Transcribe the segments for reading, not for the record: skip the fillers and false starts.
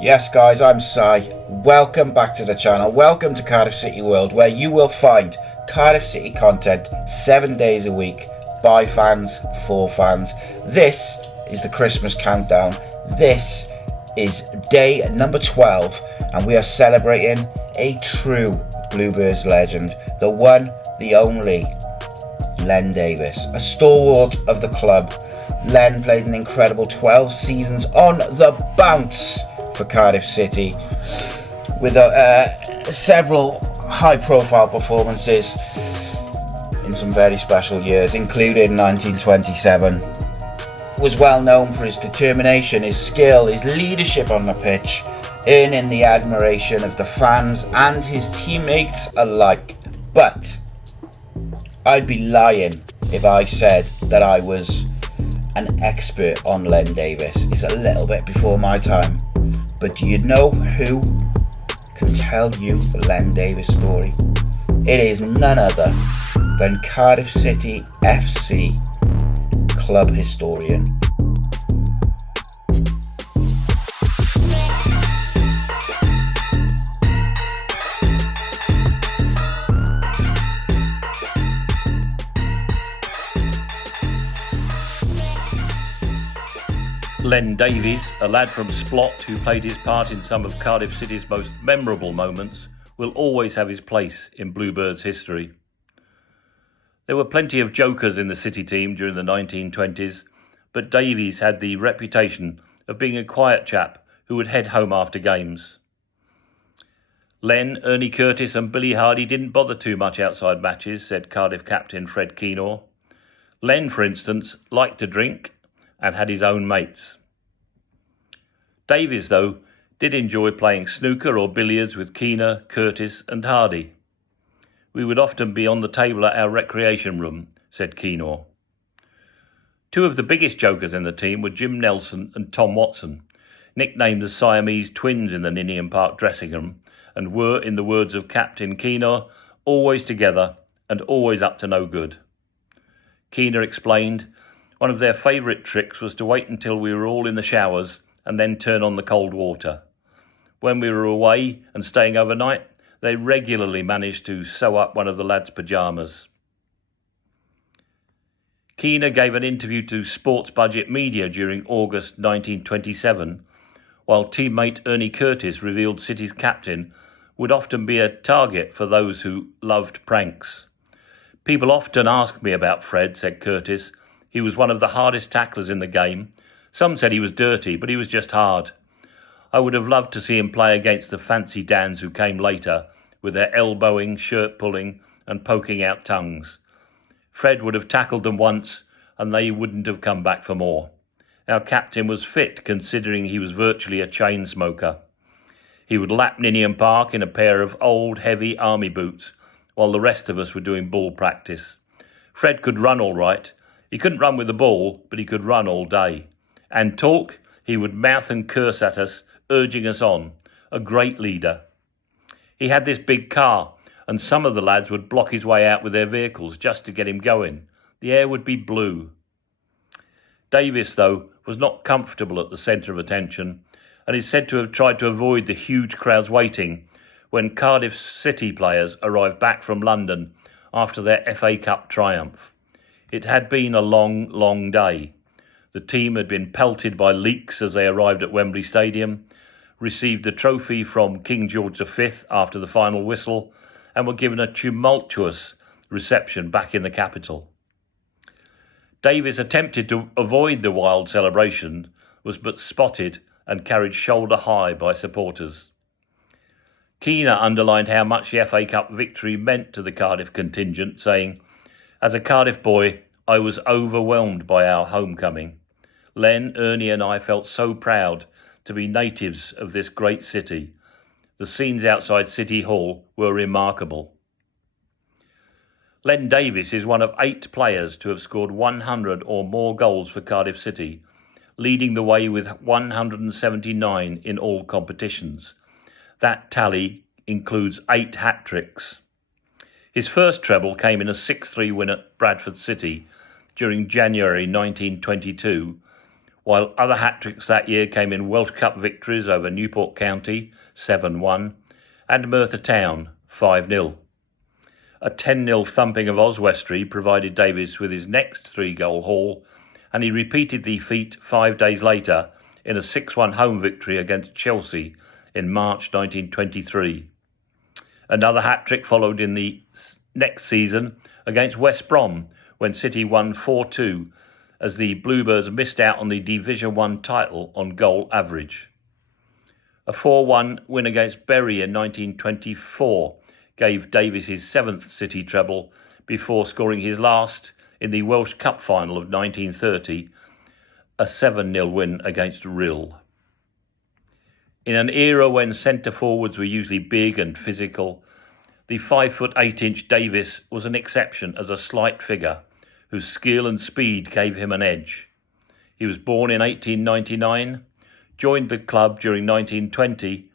Yes guys, I'm Si. Welcome back to the channel. Welcome to Cardiff City World, where you will find Cardiff City content 7 days a week by fans, for fans. This is the Christmas countdown. This is day number 12 and we are celebrating a true Bluebirds legend, the one, the only, Len Davies, a stalwart of the club. Len played an incredible 12 seasons on the bounce for Cardiff City, with several high-profile performances in some very special years, including 1927. Was well known for his determination, his skill, his leadership on the pitch, earning the admiration of the fans and his teammates alike. But I'd be lying if I said that I was an expert on Len Davies. It's a little bit before my time. But do you know who can tell you the Len Davies story? It is none other than Cardiff City FC club historian. Len Davies, a lad from Splot who played his part in some of Cardiff City's most memorable moments, will always have his place in Bluebirds history. There were plenty of jokers in the City team during the 1920s, but Davies had the reputation of being a quiet chap who would head home after games. Len, Ernie Curtis and Billy Hardy didn't bother too much outside matches, said Cardiff captain Fred Keenor. Len, for instance, liked to drink and had his own mates. Davies, though, did enjoy playing snooker or billiards with Keenor, Curtis and Hardy. We would often be on the table at our recreation room, said Keenor. Two of the biggest jokers in the team were Jim Nelson and Tom Watson, nicknamed the Siamese twins in the Ninian Park dressing room, and were, in the words of Captain Keenor, always together and always up to no good. Keenor explained one of their favourite tricks was to wait until we were all in the showers and then turn on the cold water. When we were away and staying overnight, they regularly managed to sew up one of the lads' pyjamas. Keenor gave an interview to Sports Budget Media during August 1927, while teammate Ernie Curtis revealed City's captain would often be a target for those who loved pranks. People often ask me about Fred, said Curtis. He was one of the hardest tacklers in the game. Some said he was dirty, but he was just hard. I would have loved to see him play against the fancy Dans who came later, with their elbowing, shirt-pulling and poking out tongues. Fred would have tackled them once, and they wouldn't have come back for more. Our captain was fit, considering he was virtually a chain smoker. He would lap Ninian Park in a pair of old, heavy army boots, while the rest of us were doing ball practice. Fred could run all right. He couldn't run with the ball, but he could run all day. And talk, he would mouth and curse at us, urging us on. A great leader. He had this big car, and some of the lads would block his way out with their vehicles just to get him going. The air would be blue. Davies, though, was not comfortable at the centre of attention, and is said to have tried to avoid the huge crowds waiting when Cardiff City players arrived back from London after their FA Cup triumph. It had been a long, long day. The team had been pelted by leaks as they arrived at Wembley Stadium, received the trophy from King George V after the final whistle, and were given a tumultuous reception back in the capital. Davies attempted to avoid the wild celebration, was but spotted and carried shoulder high by supporters. Keenor underlined how much the FA Cup victory meant to the Cardiff contingent, saying, "As a Cardiff boy, I was overwhelmed by our homecoming. Len, Ernie and I felt so proud to be natives of this great city. The scenes outside City Hall were remarkable." Len Davies is one of 8 players to have scored 100 or more goals for Cardiff City, leading the way with 179 in all competitions. That tally includes 8 hat-tricks. His first treble came in a 6-3 win at Bradford City during January 1922, while other hat-tricks that year came in Welsh Cup victories over Newport County 7-1 and Merthyr Town 5-0. A 10-0 thumping of Oswestry provided Davies with his next 3-goal haul, and he repeated the feat 5 days later in a 6-1 home victory against Chelsea in March 1923. Another hat-trick followed in the next season against West Brom, when City won 4-2 as the Bluebirds missed out on the Division 1 title on goal average. A 4-1 win against Bury in 1924 gave Davies his 7th City treble before scoring his last in the Welsh Cup final of 1930, a 7-0 win against Rhyl. In an era when centre-forwards were usually big and physical, the 5'8" Davies was an exception as a slight figure, whose skill and speed gave him an edge. He was born in 1899, joined the club during 1920,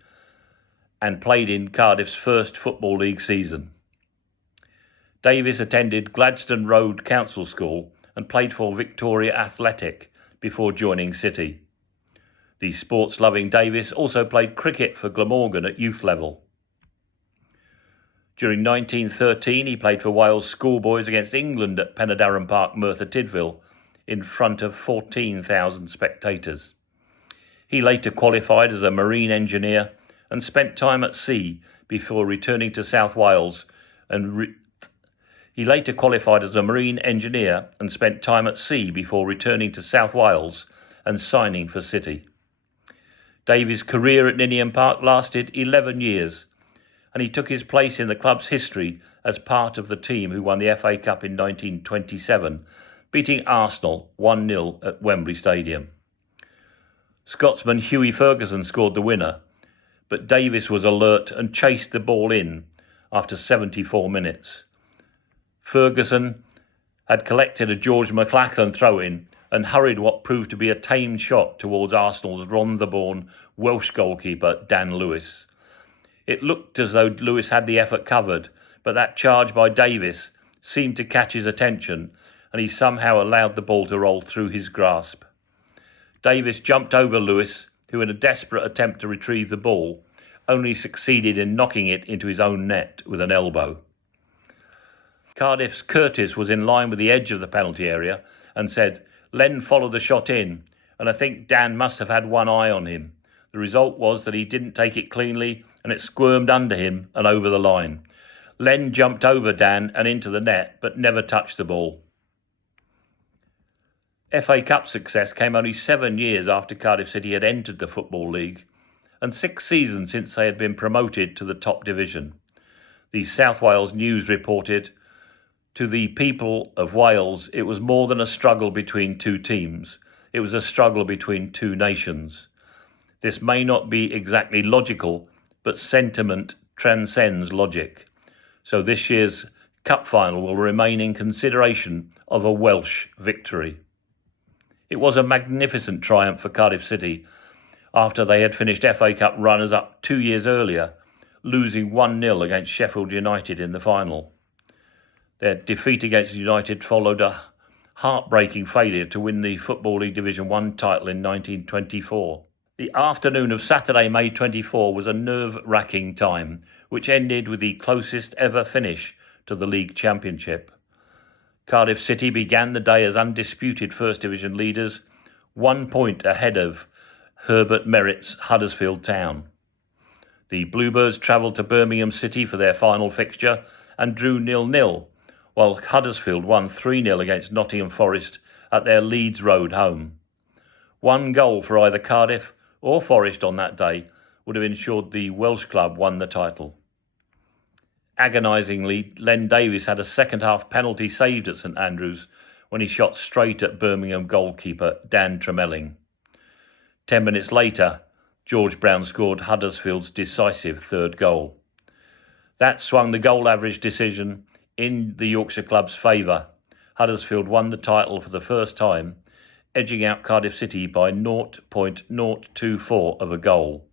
and played in Cardiff's first Football League season. Davies attended Gladstone Road Council School and played for Victoria Athletic before joining City. The sports-loving Davies also played cricket for Glamorgan at youth level. During 1913, he played for Wales schoolboys against England at Penydarren Park, Merthyr Tydfil, in front of 14,000 spectators. He later qualified as a marine engineer and spent time at sea before returning to South Wales and signing for City. Davies' career at Ninian Park lasted 11 years, and he took his place in the club's history as part of the team who won the FA Cup in 1927, beating Arsenal 1-0 at Wembley Stadium. Scotsman Hughie Ferguson scored the winner, but Davies was alert and chased the ball in after 74 minutes. Ferguson had collected a George McLachlan throw-in and hurried what proved to be a tame shot towards Arsenal's Rhondda-born Welsh goalkeeper Dan Lewis. It looked as though Lewis had the effort covered, but that charge by Davies seemed to catch his attention, and he somehow allowed the ball to roll through his grasp. Davies jumped over Lewis, who in a desperate attempt to retrieve the ball, only succeeded in knocking it into his own net with an elbow. Cardiff's Curtis was in line with the edge of the penalty area and said, "Len followed the shot in, and I think Dan must have had one eye on him. The result was that he didn't take it cleanly and it squirmed under him and over the line. Len jumped over Dan and into the net, but never touched the ball." FA Cup success came only 7 years after Cardiff City had entered the Football League, and 6 seasons since they had been promoted to the top division. The South Wales News reported, "To the people of Wales, it was more than a struggle between two teams. It was a struggle between two nations. This may not be exactly logical, but sentiment transcends logic. So this year's cup final will remain in consideration of a Welsh victory." It was a magnificent triumph for Cardiff City after they had finished FA Cup runners-up 2 years earlier, losing 1-0 against Sheffield United in the final. Their defeat against United followed a heartbreaking failure to win the Football League Division 1 title in 1924. The afternoon of Saturday, May 24, was a nerve-wracking time, which ended with the closest ever finish to the league championship. Cardiff City began the day as undisputed First Division leaders, 1 point ahead of Herbert Merritt's Huddersfield Town. The Bluebirds travelled to Birmingham City for their final fixture and drew 0-0, while Huddersfield won 3-0 against Nottingham Forest at their Leeds Road home. 1 goal for either Cardiff or Forest on that day would have ensured the Welsh club won the title. Agonisingly, Len Davies had a second-half penalty saved at St Andrews when he shot straight at Birmingham goalkeeper Dan Tremelling. 10 minutes later, George Brown scored Huddersfield's decisive third goal. That swung the goal average decision in the Yorkshire club's favour. Huddersfield won the title for the first time, edging out Cardiff City by 0.024 of a goal.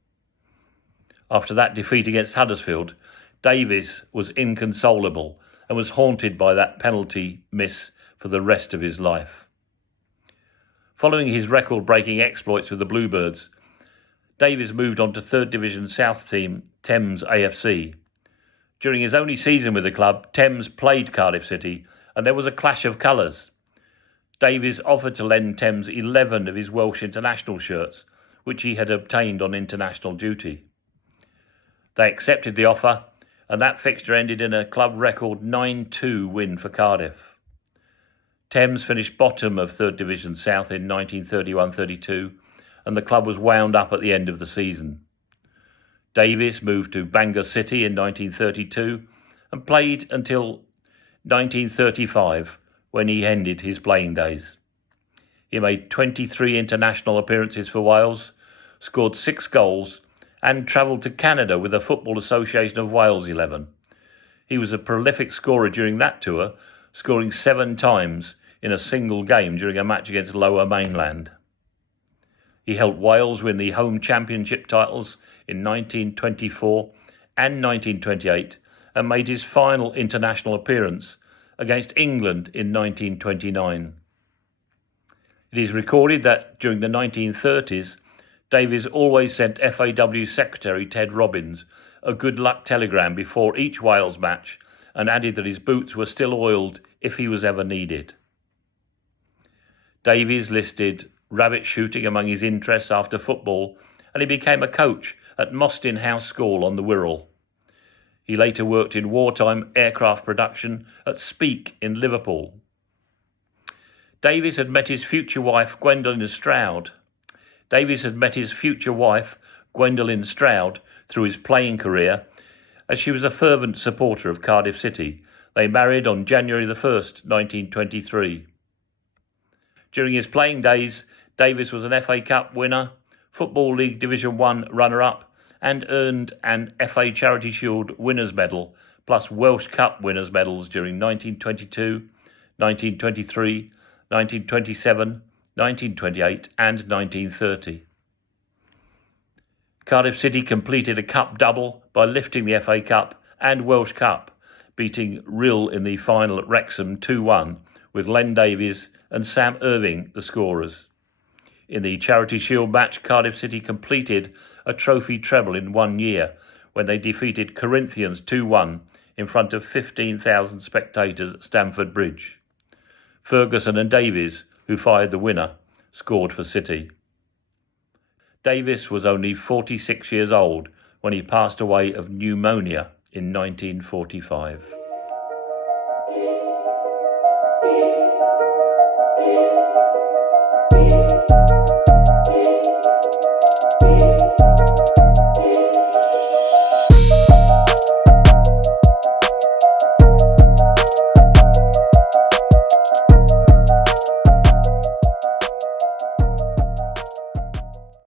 After that defeat against Huddersfield, Davies was inconsolable and was haunted by that penalty miss for the rest of his life. Following his record-breaking exploits with the Bluebirds, Davies moved on to 3rd Division South team Thames AFC. During his only season with the club, Thames played Cardiff City and there was a clash of colours. Davies offered to lend Thames 11 of his Welsh international shirts, which he had obtained on international duty. They accepted the offer, and that fixture ended in a club record 9-2 win for Cardiff. Thames finished bottom of 3rd Division South in 1931-32, and the club was wound up at the end of the season. Davies moved to Bangor City in 1932 and played until 1935, when he ended his playing days. He made 23 international appearances for Wales, scored 6 goals, and travelled to Canada with the Football Association of Wales 11. He was a prolific scorer during that tour, scoring 7 times in a single game during a match against Lower Mainland. He helped Wales win the home championship titles in 1924 and 1928 and made his final international appearance against England in 1929. It is recorded that during the 1930s, Davies always sent FAW Secretary Ted Robbins a good luck telegram before each Wales match and added that his boots were still oiled if he was ever needed. Davies listed rabbit shooting among his interests after football, and he became a coach at Mostyn House School on the Wirral. He later worked in wartime aircraft production at Speke in Liverpool. Davies had met his future wife, Gwendolyn Stroud. through his playing career, as she was a fervent supporter of Cardiff City. They married on January the 1st, 1923. During his playing days, Davies was an FA Cup winner, Football League Division 1 runner-up, and earned an FA Charity Shield winners' medal, plus Welsh Cup winners' medals during 1922, 1923, 1927, 1928 and 1930. Cardiff City completed a cup double by lifting the FA Cup and Welsh Cup, beating Rhyl in the final at Wrexham 2-1, with Len Davies and Sam Irving the scorers. In the Charity Shield match, Cardiff City completed a trophy treble in 1 year when they defeated Corinthians 2-1 in front of 15,000 spectators at Stamford Bridge. Ferguson and Davies, who fired the winner, scored for City. Davies was only 46 years old when he passed away of pneumonia in 1945.